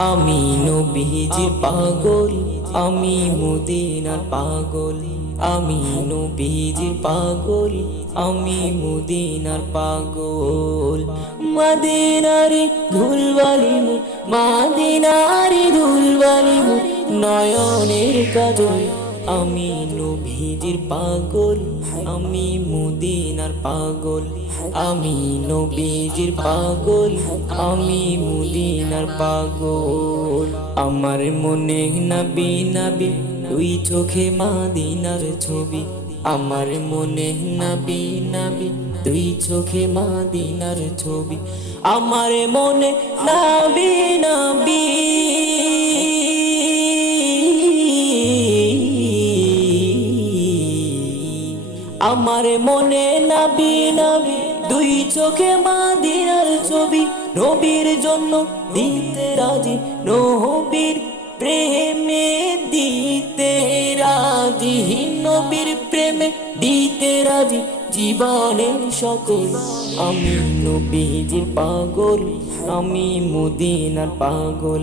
আমি নবীজির পাগল, আমি মদিনার পাগল। আমি নবীজির পাগল, আমি মদিনার পাগল। মদিনারে ধুলবালি মুখ, মদিনারে ধুলবালি মুখ, নয়নের কাজল। আমি নবীজির পাগল, আমি মদিনার পাগল। আমি নবীজির পাগল, আমি মদিনার পাগল। আমার মনে নবী নবী, দুই চোখে মদিনার ছবি। আমার মনে নবী নবী, দুই চোখে মদিনার ছবি। আমার মনে নবী নবী, আমার মনে নবী নবী, দুই চোখে মদিনার ছবি। নবীর জন্য দিতে রাজি, নবীর প্রেমে দিতে রাজি, নবীর প্রেমে দিতে রাজি জীবনের সকল। আমি নবীজির পাগল, আমি মদিনার পাগল।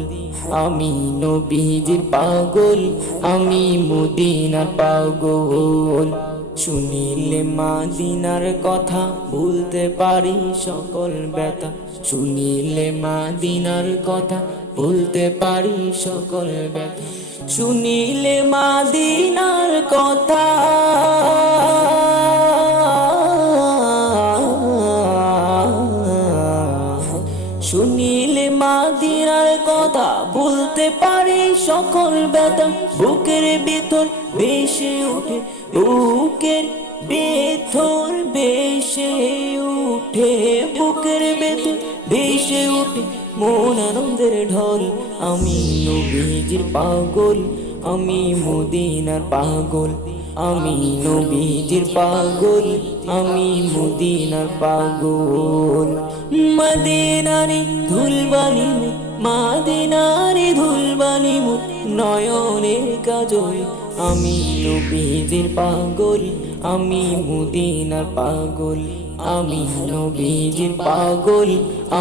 আমি নবীজির পাগল, আমি মদিনার পাগল। শুনিলে মদিনার কথা ভুলতে পারি সকল ব্যথা। শুনিলে মদিনার কথা ভুলতে পারি সকল ব্যথা। শুনিলে মদিনার কথা, শুনিলে মদিনার কথা ভুলতে পারি সকল ব্যথা। বুকের ভেতর ভেসে ওঠে, বুকের ভেতর ভেসে উঠে, বুকের ভেতর ভেসে উঠে মন আনন্দের ঢল। আমি নবীজির পাগল, আমি মদিনার পাগল। আমি নবীজির পাগল, আমি মদিনার পাগল। মদিনারে ধুলবালি মুখ, মদিনারে ধুলবালি মুখ, নয়নের কাজল। আমি নবীজির পাগল, আমি মদিনার পাগল। আমি নবীজির পাগল,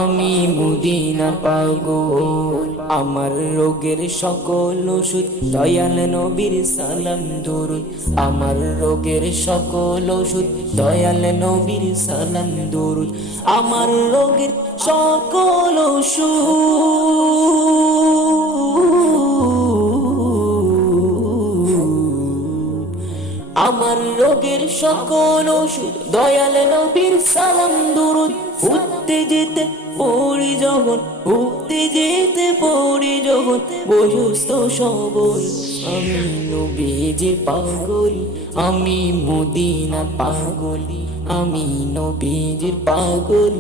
আমি মদিনার পাগল। আমার রোগের সকল ওষুধ দয়াল নবীর সালাম দরুদ। আমার রোগের সকল ওষুধ দয়াল নবীর সালাম দরুদ। আমার রোগের সকল ওষুধ, আমার রোগের সকল ওষুধ দয়াল নবীর সালাম দরুদ। উঠতে যেতে পড়ি যখন, উঠতে যেতে পড়ি যখন, বয়স্ত সবল। আমি নবীজির পাগল, আমি মদিনার পাগল। আমি নবীজির পাগল,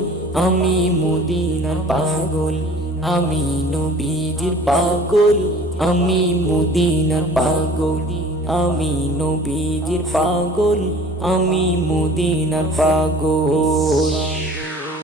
আমি মদিনার পাগল। আমি নবীজির পাগল, আমি মদিনার পাগল। আমি নবীজির পাগল, আমি মদিনার পাগল।